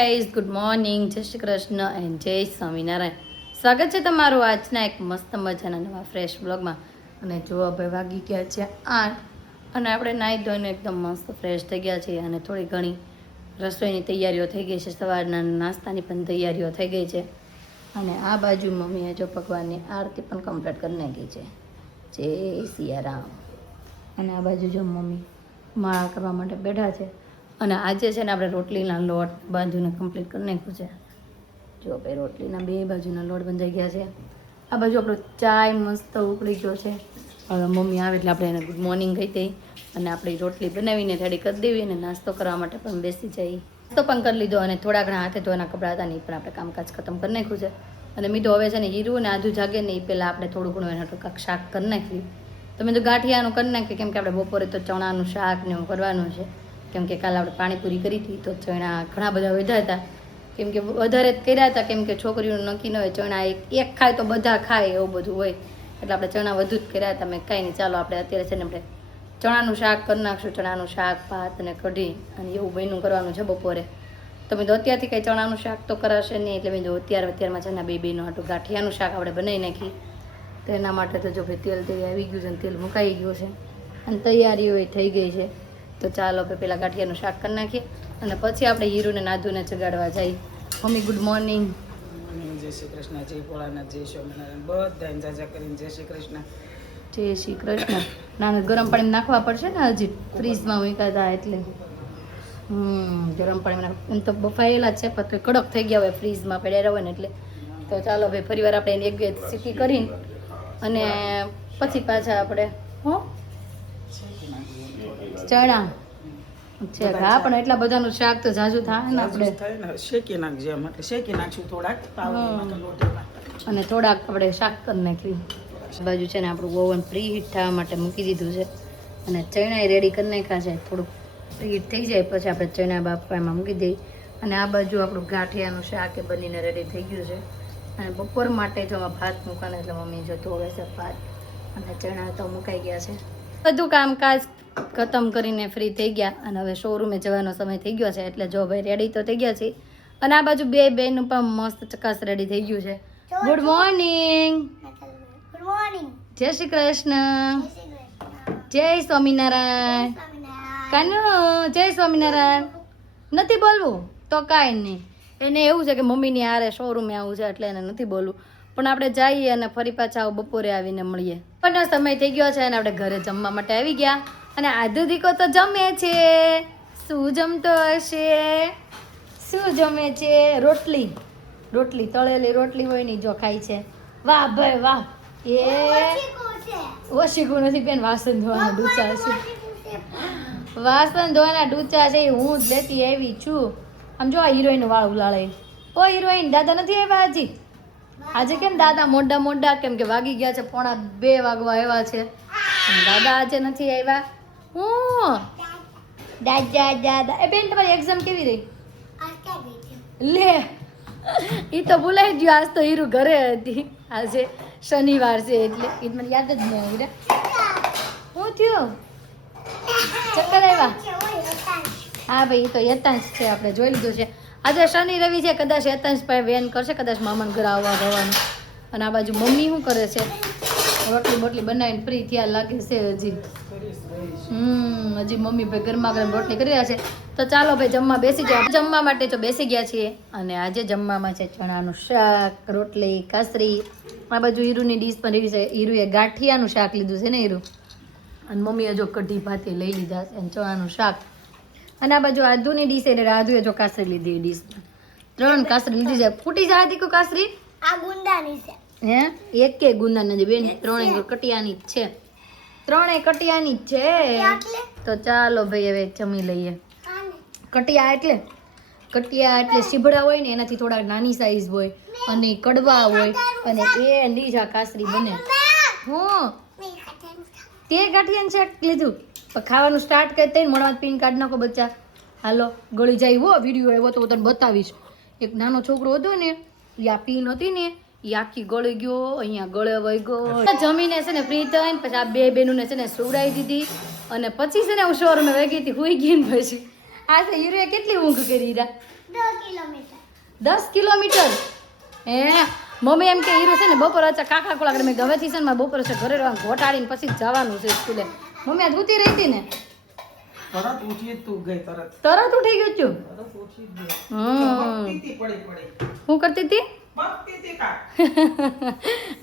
Guys good morning, જય Shri Krishna and જય સ્વામિનારાયણ. સ્વાગત છે તમારું આજના એક મસ્ત મજાના નવા ફ્રેશ બ્લોગમાં. અને જો હવે વાગી ગયા છે 8 અને આપણે નાહી ધોઈને એકદમ મસ્ત ફ્રેશ થઈ ગયા છીએ અને થોડી ઘણી રસોઈની તૈયારીઓ થઈ ગઈ છે, સવારના નાસ્તાની પણ તૈયારીઓ થઈ ગઈ છે. અને આ બાજુ મમ્મીએ જો ભગવાનની આરતી પણ કમ્પ્લીટ કરી નાખી છે. જય સિયારામ. અને આ બાજુ જો મમ્મી માળા કરવા માટે બેઠા છે. અને આજે છે ને આપણે રોટલીના લોટ બાજુને કમ્પ્લીટ કરી નાખ્યું છે. જો ભાઈ રોટલીના બે બાજુના લોટ બંધાઈ ગયા છે. આ બાજુ આપણો ચાય મસ્ત ઉકળી ગયો છે. હવે મમ્મી આવે એટલે આપણે એને ગુડ મોર્નિંગ કહી દઈએ અને આપણી રોટલી બનાવીને રેડી કરી દેવી અને નાસ્તો કરવા માટે પણ બેસી જઈએ. નાસ્તો પણ કરી લીધો અને થોડા ઘણા હાથે ધોવાના કપડાં હતા ને એ પણ આપણે કામકાજ ખતમ કરી નાખ્યું છે. અને મેં તો હવે છે ને હીરું અને આધું જાગે ને એ પહેલાં આપણે થોડું ઘણું એના કાંક શાક કરી નાખ્યું. તો મેં તો ગાંઠિયાનું કરી નાખ્યું કેમ કે આપણે બપોરે તો ચણાનું શાક ને એવું કરવાનું છે. કેમ કે કાલે આપણે પાણીપુરી કરી હતી તો ચણા ઘણા બધા વધ્યા હતા. કેમ કે વધારે જ કર્યા હતા કેમ કે છોકરીઓનું નક્કી ન હોય, ચણા એક ખાય તો બધા ખાય એવું બધું હોય એટલે આપણે ચણા વધુ જ કર્યા હતા. મેં કાંઈ નહીં, ચાલો આપણે અત્યારે છે ને આપણે ચણાનું શાક કરી નાખશું. ચણાનું શાક, ભાત અને કઢી અને એવું બન્યું કરવાનું છે બપોરે. તમે તો અત્યારથી કંઈ ચણાનું શાક તો કરાશે નહીં એટલે મેં જો અત્યારમાં છે ને બેનું હાટું ગાંઠિયાનું શાક આપણે બનાવી નાખી. તો એના માટે તો જો ભાઈ તેલ આવી ગયું છે ને તેલ મુકાઈ ગયું છે અને તૈયારીઓ એ થઈ ગઈ છે. તો ચાલો આપણે પહેલાં ગાંઠિયાનું શાક કરી નાખીએ અને પછી આપણે હીરુને નાધુને જગાડવા જઈએ. Mummy good morning. જય શ્રી કૃષ્ણ, જય ભોળાનાથ, જય સ્વામિનારાયણ. બધાને જાજા કરીને જય શ્રી કૃષ્ણ. જય શ્રી કૃષ્ણ. નાનું ગરમ પાણી નાખવા પડશે ને હજી ફ્રીજમાં મૂક્યા હતા એટલે ગરમ પાણી એમ તો બફાયેલા જ છે પણ કડક થઈ ગયા હોય ફ્રીજમાં પડ્યા હોય ને એટલે. તો ચાલો ભાઈ ફરી વાર આપણે એક બે સીટી કરીને અને પછી પાછા આપણે ચણા છે. હા પણ એટલા બધાનું શાક તો ઝાઝું થાય ને આપણે શેકી નાખજે એટલે શેકી નાખશું થોડાક અને થોડાક આપણે શાક કરી નાખ્યું. બાજુ છે ને આપણું ઓવન પ્રી હીટ થવા માટે મૂકી દીધું છે અને ચણા રેડી કરી નાખ્યા છે. થોડુંક પ્રી હીટ થઈ જાય પછી આપણે ચણા બાફવામાં મૂકી દઈએ. અને આ બાજુ આપણું ગાંઠિયાનું શાક એ બનીને રેડી થઈ ગયું છે. અને બપોર માટે જો ભાત મૂકવાના એટલે મમ્મી જો ધોવે છે ભાત અને ચણા તો મુકાઈ ગયા છે. બધું કામકાજ ખતમ કરીને ફ્રી થઈ ગયા અને હવે શોરૂમે જવાનો સમય થઈ ગયો છે એટલે જો ભાઈ રેડી તો થઈ ગયા છે. અને આ બાજુ બેનું પણ મસ્ત ચકાસ રેડી થઈ ગયું છે. Good morning. Good morning. જય શ્રી કૃષ્ણ. જય સ્વામિનારાયણ. કાનુ જય સ્વામિનારાયણ. નથી બોલવું તો કાંઈ નહીં, એને એવું છે કે મમ્મીની હારે શોરૂમે આવું છે એટલે એને નથી બોલવું. પણ આપણે જઈએ અને ફરી પાછા બપોરે આવીને મળીએ. પણ સમય થઈ ગયો છે અને આપણે ઘરે જમવા માટે આવી ગયા અને આધુ દીકો તો જમે છે. શું જમતો હશે? શું જમે છે? રોટલી. રોટલી તળેલી રોટલી હોય ને જો ખાય છે. વાહ ભાઈ વાહ. એ ઓશીકું નથી બેન, વાસણ ધોવાના ડૂચા છે. વાસણ ધોવાના ડૂચા છે એ હું જ લેતી આવી છું. આમ જો આ હિરોઈન વાળ ઉલાળે. ઓ હિરોઈન, દાદા નથી આવ્યા હજી? આજે કેમ દાદા મોડા મોડા? કેમ કે વાગી ગયા છે 1:30 વાગવા આવ્યા છે અને દાદા આજે નથી આવ્યા. હું દાદા દાદા. એ બેન તમારી એક્ઝામ કેવી રહી? લે એ તો ભૂલાઈ ગયું. આજ તો હીરું ઘરે હતી, આજે શનિવાર છે એટલે એ મને યાદ જ નહીં આવી રે. શું થયું? ચક્કર આવ્યા? હા ભાઈ એ તો યતાંશ છે, આપણે જોઈ લીધું છે. આજે શનિ રવિ છે, કદાચ યતાંશ ભાઈ વેન કરશે, કદાચ મામાને ઘરે આવવા જવાનું. અને આ બાજુ મમ્મી શું કરે છે? રોટલી બોટલી બનાવીને ફ્રી થયા લાગે છે હજી. હજી મમ્મી ભાઈ ગરમા ગરમ રોટલી કરી રહ્યા છે. તો ચાલો ભાઈ જમવા બેસી જાઓ. જમવા માટે તો બેસી ગયા છીએ અને આજે જમવામાં છે ચણાનું શાક, રોટલી, કાસરી. આ બાજુ હીરુની ડીશ પણ એવી છે. હીરુએ ગાંઠિયાનું શાક લીધું છે ને હીરુ, અને મમ્મીએ જો કઢી ભાતે લઈ લીધા છે અને ચણાનું શાક. અને આ બાજુ આદુની ડીશ એટલે આદુએ જો કાસરી લીધી એ ડીશમાં 3 કાસરી લીધી છે. ફૂટી જાય દીકુ કાસરી? આ ગુંદાની છે. હે એક કે ગુંદા નથી બેન, 3 કટિયાની જ છે. 3 કટિયાની જ છે. તો ચાલો ભાઈ હવે જમી લઈએ. કટિયા એટલે સીભડા હોય ને એનાથી થોડા નાની સાઈઝ હોય અને કડવા હોય અને એ લીજા કાસરી બને. હું તે ગાંઠિયાનું શાક લીધું પણ ખાવાનું સ્ટાર્ટ કરી તઈને મોઢામાં પીન કાઢ નાખો બચ્ચા. હાલો ગળી જાય હો. વિડીયો આવ્યો તો તને બતાવીશ. એક નાનો છોકરો હતો ને એ આ પીન હતી ને એ આખી ગળી ગયો, અહીંયા ગળે વહી ગયો. જમીને છે ને ફ્રી થઈને પછી આ બેનુંને છે ને સુવડાવી દીધી અને પછી છે ને હું શોરૂમે વહી ગઈ હતી, હુઈ ગઈ ને પછી આ છે હીરોએ કેટલી ઊંઘ કરી હીરા 10 કિલોમીટર 10 કિલોમીટર હે મમ્મી એમ કે હીરો છે ને બપોર અચ્છા કાકા કોલા કરે મેં ગવેથી છે ને મારે બપોર છે ઘરે રહેવાનું ઘોટાડીને પછી જ જવાનું છે સ્કૂલે મમ્મી આજ ઉતી રહી હતી ને તરત ઉઠી તું ગઈ તરત તરત ઉઠી ગયું છું તરત ઉઠી જ ગઈ હમ પડી પડી શું કરતી હતી બકતી હતી કા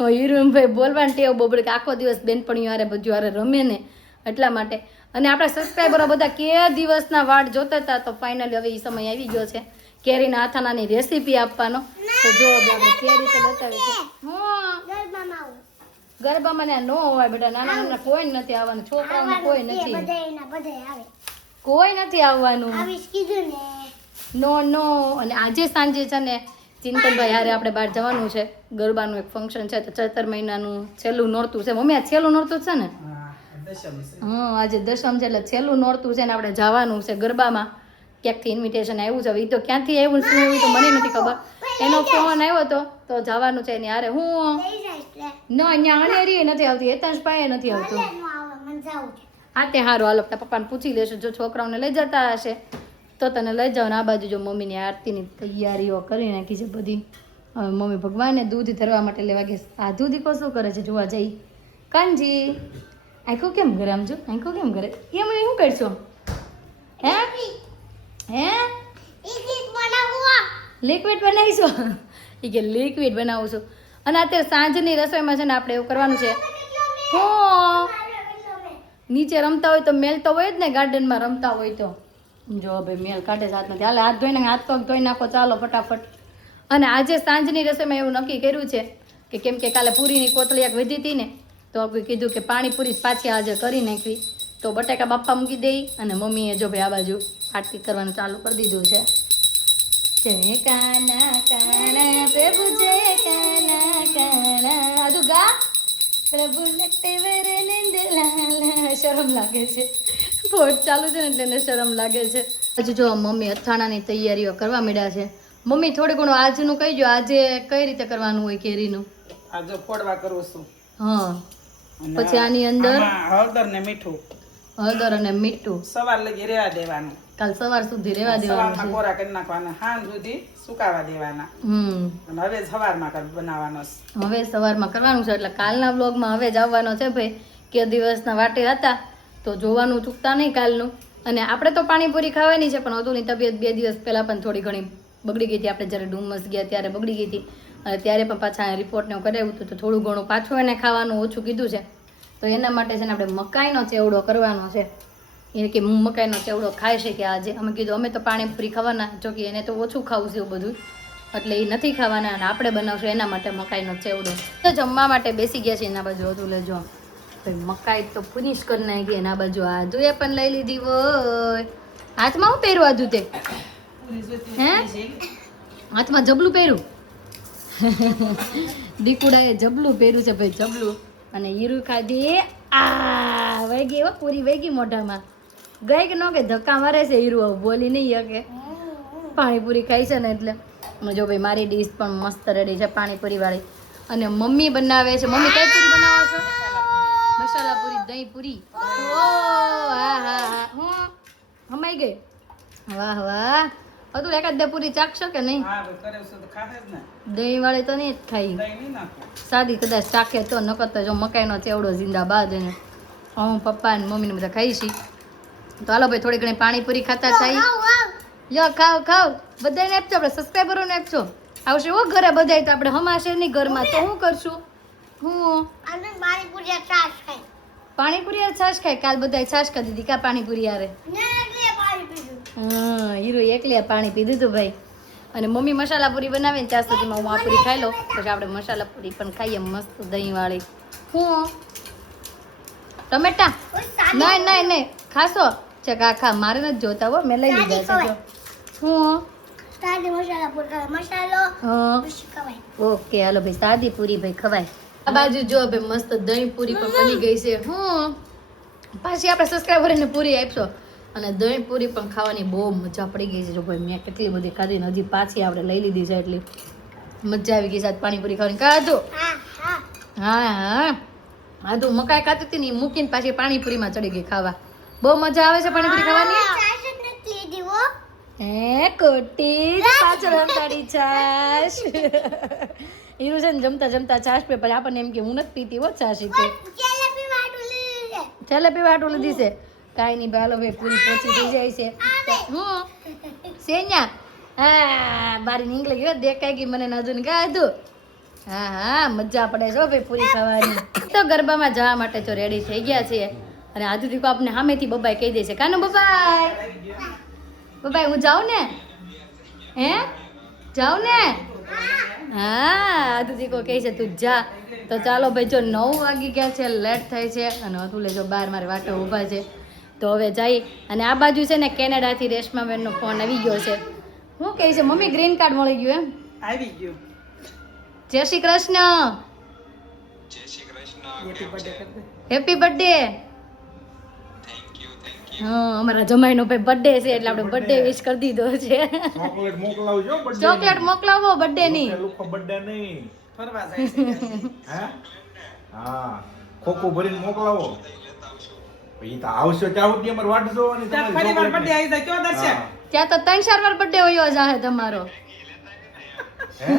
હીરુભાઈ બોલવાની ટેવ બબડે કે આખો દિવસ બેનપણીઓ હારે બધું હારે રમે ને એટલા માટે અને આપણા સબસ્ક્રાઈબરો બધા કે દિવસના વાટ જોતા હતા તો ફાઇનલી હવે એ સમય આવી ગયો છે કેરીના આથાણાની રેસીપી આપવાનો તો જો હવે આપણે કેરી તો બતાવી છે ગરબામાં આવું ગરબામાં ને ન હોય બેટા નાના નાના કોઈ નથી આવવાનું છોકરાઓને કોઈ નથી બધાય આવે કોઈ નથી આવવાનું આવીશ કીધું ને નો નો અને આજે સાંજે છે ને ચિંતનભાઈ હારે આપણે બહાર જવાનું છે ગરબાનું એક ફંક્શન છે તો ચૈતર મહિનાનું છેલ્લું નોરતું છે મમ્મી આ છેલ્લું નોરતું જ છે ને હા દશમ છે હા આજે દશમ છે એટલે છેલ્લું નોરતું છે ને આપણે જવાનું છે ગરબામાં ક્યાંકથી ઇન્વિટેશન આવ્યું છે હવે એ તો ક્યાંથી આવ્યું શું આવ્યું તો મને નથી ખબર એનો ફોન આવ્યો હતો તો જવાનું છે એની હારે હું લઈ જઈશ લે ના અહીંયા અણેરી નથી આવતી હેતાંશ પાસે નથી આવતું લે નો આવે મને જાવું છે હા તે સારું હાલો તારા પપ્પાને પૂછી લેશું જો છોકરાઓને લઈ જતા હશે તો તને લઈ જાઓ ને આ બાજુ જો મમ્મીની આરતીની તૈયારીઓ કરી નાખી છે બધી હવે મમ્મી ભગવાનને દૂધ ધરવા માટે લેવા ગયા સાધુ દીકો શું કરે છે જોવા જઈ કાનજી આંખો કેમ કરે આમ જો આંખો કેમ કરે એમ શું કરશો હે હે ઈ બનાવવા લિક્વિડ બનાવીશું એ કે લિક્વિડ બનાવું છું અને અત્યારે સાંજની રસોઈમાં છે ને આપણે એવું કરવાનું છે હું નીચે રમતા હોય તો મેલ તો હોય જ ને ગાર્ડનમાં રમતા હોય તો જો ભાઈ મેલ કાઢે હાથ નથી હાલે હાથ ધોઈને હાથ પગ ધોઈ નાખો ચાલો ફટાફટ અને આજે સાંજની રસોઈમાં એવું નક્કી કર્યું છે કે કેમ કે કાલે પૂરીની કોથળી એક વધી હતી ને તો આપણે કીધું કે પાણીપુરી પાછી આજે કરી નાખવી તો બટાકા બાપા મૂકી દઈ અને મમ્મીએ જો ભાઈ આ બાજુ આરતી કરવાનું ચાલુ કરી દીધું છે જય કાના કાના પ્રભુ જય કાના કાના આજુ ગા પ્રભુ નટેવર નંદલાલા શરમ લાગે છે પોટ ચાલુ છે ને એટલે એને શરમ લાગે છે હજુ જો મમ્મી અથાણાની તૈયારીઓ કરવા માંડ્યા છે મમ્મી થોડું ઘણું આજનું કહી દો આજે કઈ રીતે કરવાનું હોય કેરીનું આ જો ફોડવા કરું છું હા અને પછી આની અંદર આમાં હળદર ને મીઠું હળદર અને મીઠું સવાર લગી રહેવા દેવાનું કાલ સવાર સુધી રહેવા દેવાનું સવારમાં છે કોરા કરી નાખવાના સાંજ સુધી સુકાવા દેવાના અને હવે સવારમાં બનાવવાનો છે. હવે સવારમાં કરવાનું છે એટલે કાલના વ્લોગમાં હવે જ આવવાનો છે ભાઈ કે દિવસના વાટે હતા તો જોવાનું ચૂકતા નહીં કાલનું અને આપણે તો પાણીપુરી ખાવાની છે પણ અતુલની તબિયત 2 દિવસ પહેલાં પણ થોડી ઘણી બગડી ગઈ હતી આપણે જ્યારે ડુમસ ગયા ત્યારે બગડી ગઈ હતી અને ત્યારે પણ પાછા રિપોર્ટને એવું કરાવ્યું હતું તો થોડું ઘણું પાછું એને ખાવાનું ઓછું કીધું છે તો એના માટે છે ને આપણે મકાઈનો ચેવડો કરવાનો છે એ કે હું મકાઈનો ચેવડો ખાય છે કે આજે અમે કીધું અમે તો પાણીપુરી ખાવાના જો કે એને તો ઓછું ખાવું છે એવું બધું એટલે એ નથી ખાવાના અને આપણે બનાવશું એના માટે મકાઈનો ચેવડો તો જમવા માટે બેસી ગયા છે એના બાજુ હતું લેજો ભાઈ મકાઈ તો ફિનિશ કરી નાખી એના બાજુ આદુએ પણ લઈ લીધી હોય હાથમાં હું પહેર્યું આદુ તે હે હાથમાં જબલું પહેર્યું દીકુડાએ જબલું પહેર્યું છે ભાઈ જબલું અને હીરું ખાધી આ વહી ગઈ હો પૂરી વહી ગઈ મોઢામાં ગઈ કે ન કે ધક્કા મારે છે હીરું હવે બોલી નહીં શકે પાણીપુરી ખાઈ છે ને એટલે અને જો ભાઈ મારી ડીશ પણ મસ્ત રેડી છે પાણીપુરી વાળી અને મમ્મી બનાવે છે મમ્મી કઈ પૂરી બનાવો છો મસાલા પૂરી દહીં પૂરી ઓ હા હા હા હું હમાઈ ગઈ વાહ વાહ હતું એકાદ બે પૂરી ચાખશો કે નહીં હા ભાઈ કરે છે તો ખાશે જ ને દહીં વાળી તો નહીં જ ખાઈ દહીં નહીં નાખો સાદી કદાચ ચાખે તો નકર તો જો મકાઈનો ચેવડો જિંદાબાદ એને હું પપ્પા અને મમ્મીને બધા ખાઈ છી તો હાલો ભાઈ થોડી ઘણી પાણીપુરી ખાતા થાય લ્યો ખાવ ખાવ બધાને આપજો આપણે સબસ્ક્રાઈબરોને આપજો આવશે હો ઘરે બધાય તો આપણે હમાશે નહીં ઘરમાં તો શું કરશું હું અને મારી પૂજા ચાસ ખાય પાણીપુરી યાર છાશ ખાય કાલ બધાય છાશ ખાધી દીધી કા પાણીપુરી યારે ને એટલે પાણી પીધું હા હીરો એકલી પાણી પીધું હતું ભાઈ અને મમ્મી મસાલા પૂરી બનાવે ને ત્યાં સુધીમાં હું આ પૂરી ખાઈ લઉં પછી આપણે મસાલા પૂરી પણ ખાઈએ મસ્ત દહીં વાળી હું ટમેટા નહીં નહીં નહીં ખાશો છે ખા મારે નથી જોતા હો મેં લઈ લીધા છે જો હું સાદી મસાલા પૂરા મસાલો હા પછી ખવાય ઓકે હાલો ભાઈ સાદી પૂરી ભાઈ ખવાય આ બાજુ જો ભાઈ મસ્ત દહીં પૂરી પણ બની ગઈ છે હું પાછી આપણે સબસ્ક્રાઈબરને પૂરી આપશો અને દહીં પૂરી પણ ખાવાની બહુ મજા પડી ગઈ છે જો ભાઈ મેં કેટલી બધી ખાધી ને હજી પાછી આપણે લઈ લીધી છે એટલી મજા આવી ગઈ છે આજ પાણીપુરી ખાવાની કાધું હા હા હા હા આધું મકાઈ ખાતી હતી ને ઈ મૂકીને પાછી પાણીપુરીમાં ચડી ગઈ ખાવા બહુ મજા આવે છે પાણીપુરી ખાવાની ચાસ જ નથી લીધી હો હે કોટી પાછળ અંતાડી છાશ હીરું છે ને જમતા જમતા છાશ પે પછી આપણને એમ કે હું નથી પીતી હો છાશ ઈ કે જલેબી વાટું લીધી છે. ચાલે પીવા આટલું લીધી છે કાંઈ નહીં ભાલો ભાઈ પૂરી પોચી થઈ જાય છે હું સેન્યા હા બારી નીકળી ગયો દેખાઈ ગઈ મને નજુન કાધું હા હા મજા પડે છે હો ભાઈ પૂરી ખાવાની તો ગરબામાં જવા માટે જો રેડી થઈ ગયા છીએ અને આજુ દીકો આપણે સામેથી બબાઈ કહી દે છે કાનું બબાઈ બબાઈ હું જાઉં ને હે જાઉં ને હા આજુ દીકો કહે છે તું જા તો ચાલો ભાઈ જો 9 વાગી ગયા છે લેટ થાય છે અને અતુલે જો બહાર મારે વાટે ઊભા છે તો હવે જઈ અને આ બાજુ છે ને કેનેડાથી રેશમાબેનનો ફોન આવી ગયો છે શું કહે છે મમ્મી ગ્રીન કાર્ડ મળી ગયું એમ આવી ગયું. જય શ્રી કૃષ્ણ હેપી બર્થડે કરી દે. હેપી બર્થડે હા અમારા જમાઈનો ભાઈ બર્થડે છે એટલે આપણે બર્થડે વિશ કરી દીધો છે ચોકલેટ મોકલાવજો birthday ચોકલેટ મોકલાવો બર્થડે ની ની. લોકો birthday નહીં. ફરવા જાય છે હે? હા ખોખું ભરીને મોકલાવો પછી તો આવશો ત્યાં સુધી અમારે વાટ જોવાની ત્યાં તમારી ફરી વાર chocolate birthday આવી જાય કયો દર્શક હા. ત્યાં તો 3-4 વાર બર્થડે હોયો જાહે તમારો હે?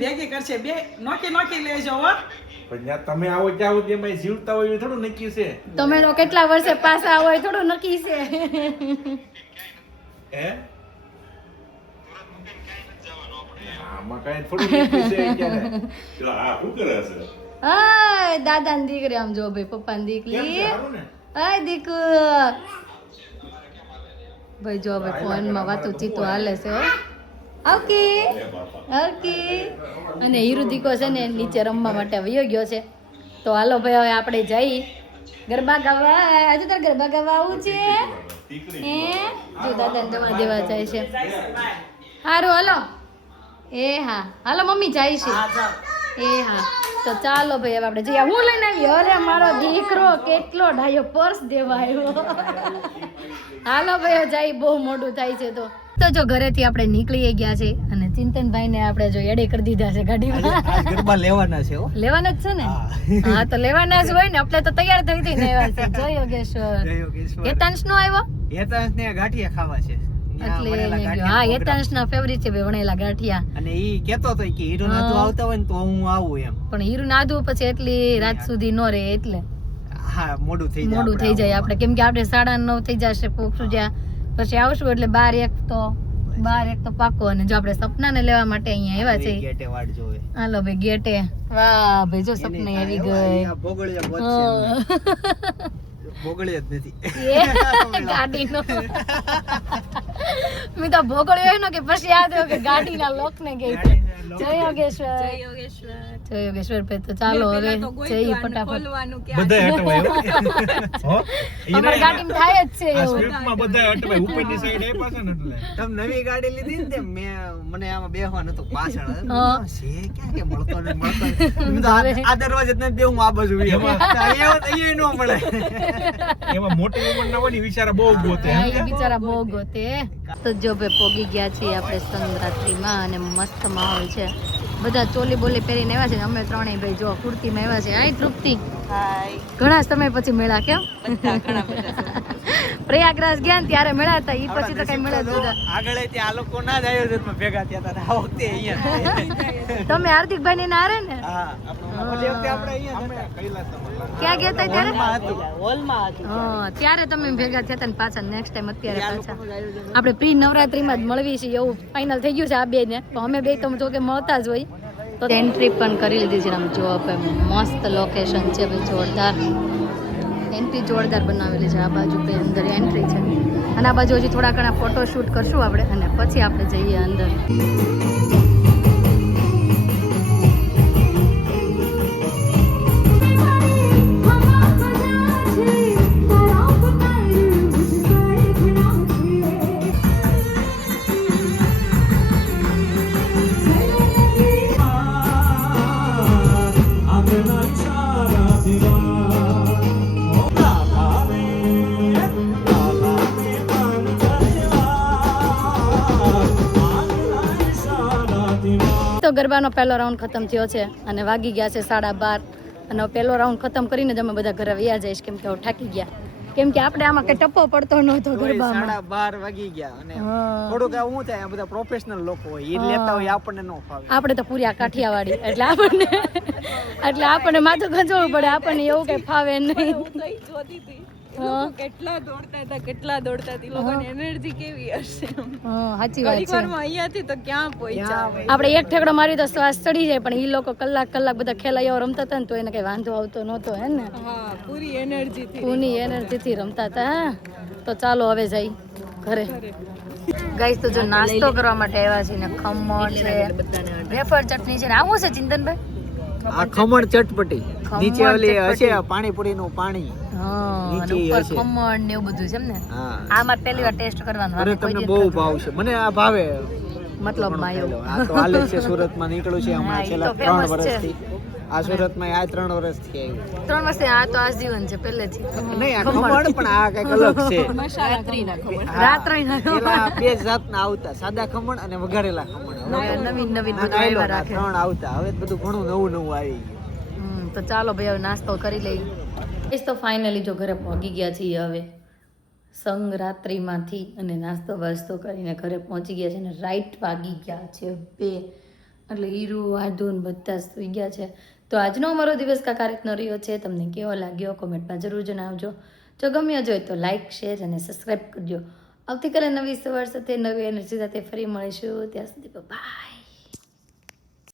ભેગી કરશે બે નોખી નોખી લેજો હો. પણ જ્યાં તમે આવો ત્યાં સુધી અમે જીવતા હોય એવું થોડું નક્કી છે તમે તો કેટલા વર્ષે પાછા હોય થોડું નક્કી છે હે આમાં કાંઈ થોડું નક્કી છે અત્યારે. હા શું કરે છે હાય દાદા ની દીકરી આમ જો ભાઈ પપ્પા ની કેમ છે? દીકરી સારું ને? હાય દીકુ ભાઈ જો ભાઈ ફોન માં વાતો ચીતો હાલે છે હો ઓકે ઓકે અને હીરુ દીકો છે ને નીચે રમવા માટે વયો ગયો છે તો હાલો ભાઈ હવે આપણે જઈ ગરબા ગાવા આજે તાર ગરબા ગાવા આવું છે હે જો દાદાને જવા દેવા જાય છે સારું હાલો એ હા હાલો મમ્મી જાય છે હા જાઓ. એ હા તો ચાલો ભાઈ હવે આપણે જઈએ હું લઈને આવી અરે મારો દીકરો કેટલો ડાયો પર્સ દેવા આવ્યો હાલો ભાઈ હવે જાય બહુ મોડું થાય છે તો જો ઘરેથી આપણે નીકળી ગયા છે અને ચિંતનભાઈ ને આપણે જો એડે કરી દીધા છે ગાડીમાં આજ ગરબા લેવાના છે હો. લેવાના જ છે ને હા તો લેવાના જ હોય ને આપણે તો તૈયાર થઈ થઈને આવ્યા છે જય યોગેશ્વર જય યોગેશ્વર. હેતાંશ નો આવ્યો હેતાંશ ને ગાંઠિયા ખાવા છે ત્યાં એટલે વણેલા એને ગાંઠિયા હા program. હેતાંશ ના ફેવરિટ છે ભાઈ વણેલા ગાંઠિયા અને ઈ કેતો તો કે હીરો હા. નતો આવતા હોય ને તો હું આવું એમ. પણ હીરુ નાદવું પછી એટલી રાત સુધી નો રહે એટલે હા મોડું થઈ જાય મોડું થઈ જાય આપણે કેમ કે આપણે 9:30 થઈ જશે પોખશું જ્યાં પછી આવશું એટલે 12 તો પાકો અને જો આપણે સપનાને લેવા માટે અહીંયા આવ્યા છે ગેટે વાટ જોવે. હાલો ભાઈ ગેટે વાહ ભાઈ જો સપને આવી ગઈ અહીંયા ભોગળિયા ગોતશે એમને. હા. ભોગળિયા જ નથી. એ ગાડીનો મેં તો ભોગળ્યો હોય ને કે પછી યાદ આવ્યો કે ગાડીના લોક ને ગઈ છે જય યોગેશ્વર જય યોગેશ્વર ભાઈ તો ચાલો હવે જઈએ ફટાફટ બધાય હટવાય હો. હો? અમારી ગાડીમાં થાય જ છે આ એવું સ્વિફ્ટમાં બધાય હટવાય ઉપરની સાઈડ એ પાસે ને એટલે તમે નવી ગાડી લીધી ને તે મને આમાં બેહવાનું હતું પાછળ. હા. છે ક્યાં કે મળતો ને મળતો ને. મેં તો આ દરવાજે જ નથી બેહું આ બાજુ અહીંયા નો મળે. એમાં મોટી ઉંમરના હોય ને વિચારા બહુ ગોતે હા, એ બિચારા બહુ ગોતે તો જો ભાઈ પોગી ગયા છીએ આપણે સંક્રાંતિમાં અને મસ્ત માહોલ છે બધા ચોલી બોલી પહેરીને આવ્યા છે અમે ત્રણેય ભાઈ જો કુર્તીમાં આવ્યા છે આય તૃપ્તિ ઘણા સમય પછી મેળા કેમ પ્રયાગરાજ ગયા ને ત્યારે મેળા હતા ઈ પછી તો કઈ મેળા જ નહોતા. આગળ આ લોકો ના જ આયોજનમાં ભેગા થયા હતા. આ વખતે અહીંયા તમે હાર્દિકભાઈ ને હારે ને હા ઓલી વખતે આપણે અહીંયા ક્યાં ગયા હતા ત્યારે હોલમાં હતું. હા ત્યારે તમે ભેગા થયા હતા ને પાછા નેક્સ્ટ ટાઈમ અત્યારે પાછા આપણે પ્રી નવરાત્રીમાં જ મળવી છે એવું ફાઇનલ થઈ ગયું છે આ બે ને તો અમે બે તો જો કે મળતા જ હોય તો એન્ટ્રી પણ કરી લીધી છે આમ જો આપણે મસ્ત લોકેશન છે ભાઈ જોરદાર એન્ટ્રી જોરદાર બનાવેલી છે આ બાજુ ભાઈ અંદર એન્ટ્રી છે અને આ બાજુ હજી થોડા ઘણા ફોટો શૂટ કરશું આપણે અને પછી આપણે જઈએ અંદર તો ગરબાનો પહેલો રાઉન્ડ ખતમ થયો છે અને વાગી ગયા છે 12:30 અને પહેલો રાઉન્ડ ખતમ કરીને જ અમે બધા ઘરે વયા જઈશ કેમ કે હવે થાકી ગયા કેમ કે આપણે આમાં કઈ ટપ્પો પડતો નહોતો તોય ગરબામાં 12:30 વાગી ગયા અને હા. થોડુંક આ શું થાય આ બધા પ્રોફેશનલ લોકો હોય ઈ લેતા હોય આપણને ન ફાવે. આપણે તો પૂરી આ કાઠિયાવાડી એટલે આપણને માથું ખંચવું પડે, આપણને એવું કઈ ફાવે નહીં. હા. કેટલા દોડતા હતા લોકોની એનર્જી કેવી હશે હા, સાચી વાત છે. અહીંયાથી તો ક્યાં પહોંચ્યા આપણે એક ઠેકડો મારી તો શ્વાસ ચડી જાય, પણ એ લોકો કલાક બધા ખેલાઈઓ રમતા હતા ને તો એને કઈ વાંધો આવતો નહોતો હે ને. હા પૂરી એનર્જી પૂની એનર્જી થી રમતા હતા. હા. તો ચાલો હવે જઈ ઘરે. ગાઈસ તો જો નાસ્તો કરવા માટે આવ્યા છે ને ખમણ છે, વેફર ચટણી છે ને આવું છે ચિંતનભાઈ. આ ખમણ ચટપટી ખમણ નીચે ઓલી ચટપટી. હશે પાણીપુરી નું પાણી. હા, અને નીચે ઉપર હશે. ખમણ ને એવું બધું છે એમ ને. હા આ મારે પહેલી વાર ટેસ્ટ કરવાનો. અરે આપણે કોઈ તમને દિવસ બહુ ખાધું. ભાવશે. મને આ ભાવે. મતલબ માં એવું. આ તો હાલે જ છે સુરતમાં નીકળ્યું છે હા, હમણાં ઈ છેલ્લા તો 3 famous છે. વર્ષથી. આ સુરતમાં આ 3 વર્ષથી આવ્યું. 3 વર્ષે આ તો આજીવન છે પહેલેથી. નહીં આ ખમણ પણ આ કઈક અલગ છે. હા. રાત્રિના ખમણ. પેલા બે જાતના આવતા સાદા ખમણ અને વઘારેલા ખમણ. હવે નવીન બધું નાયલોન આવ્યા આ રાખે. 3 આવતા. હવે બધું ઘણું નવું આવી ગયું. તો ચાલો ભાઈ હવે નાસ્તો કરી લઈએ. તો ફાઇનલી જો ઘરે પહોંચી ગયા છીએ હવે સંગ રાત્રિમાંથી, અને નાસ્તો વાસ્તો કરીને ઘરે પહોંચી ગયા છે ને રાઈટ વાગી ગયા છે 2. એટલે હીરું આધુન બધા સુઈ ગયા છે. તો આજનો અમારો દિવસ કાંઈક રીતનો રહ્યો છે. તમને કેવો લાગ્યો કોમેન્ટમાં જરૂર જણાવજો. જો ગમ્યો જોઈએ તો લાઇક શેર અને સબસ્ક્રાઈબ કરજો. આવતીકાલે નવી સવાર સાથે નવી એનર્જી સાથે ફરી મળીશું. ત્યાં સુધી બાય.